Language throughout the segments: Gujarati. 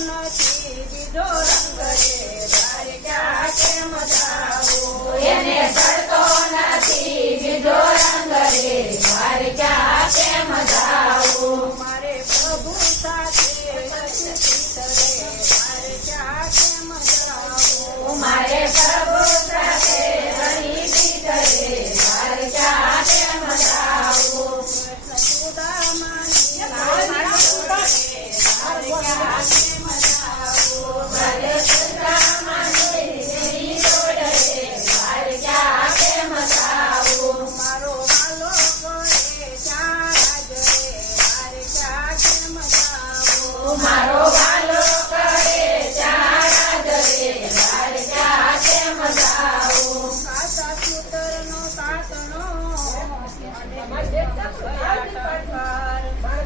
નથી બીજો રંગ રે દ્વારકા કેમ જાવું એને ચડતો નથી બીજો રંગ રે દ્વારકા કેમ જાવું મારે પ્રભુ સાથે અતિથિત રે દ્વારકા કેમ જાવું મારે પ્રભુ સાથે અતિથિત રે દ્વારકા કેમ જાવું સુદામાની દ્વારકા કેમ જાવું મારે સુદામાની દેવી જોડે દ્વારકા કેમ જાવું મારો વાલો કરે ચારાજ રે દ્વારકા કેમ જાવું મારો વાલો કરે ચારાજ રે દ્વારકા કેમ જાવું સાચા સૂતરનો સાતનો અને ભયા ટકાર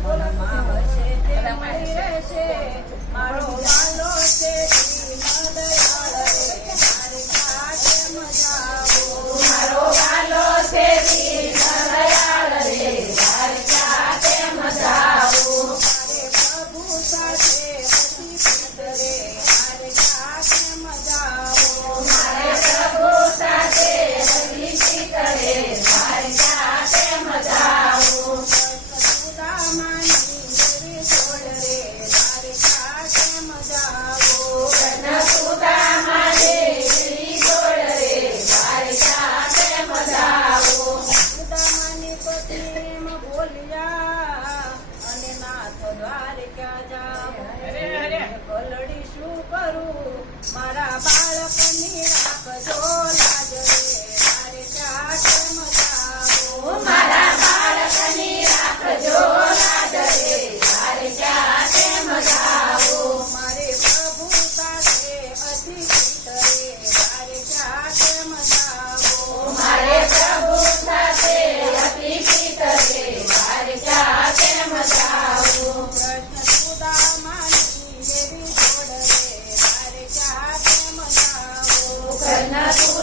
મનમાં વસે તે મળી રહેશે મારો વાલો છે દીનદયાળ રે દ્વારકા કેમ જાવું મારો વાલો છે દીનદયાળ રે દ્વારકા કેમ જાવું મારે પ્રભુ સાથે અતિથિત રે દ્વારકા કેમ જાવું મારે પ્રભુ સાથે અતિથિત રે દ્વારકા કેમ જાવું સુદામાની દેવી છોડ રે દ્વારકા કેમ જાવું કૃષ્ણ સુદામા દેવી જોડ રે દ્વારકા કેમ જાવું સુદામાની પત્નીમ બોલ્યા અને નાથ દ્વારકા જાવ કલડી શું કરું મારા બાળકની રાખજો લાજ રે દ્વારકા કેમ જાવું મારા બાળકની રાખજો લાજ રે દ્વારકા કેમ જાવું મારે પ્રભુ સાથે અતિથિત રે દ્વારકા કેમ જાવું મારે પ્રભુ સાથે અતિથિત રે દ્વારકા કેમ જાવું કૃષ્ણ સુદામાની દેવી જોડ રે દ્વારકા કેમ જાવું કૃષ્ણ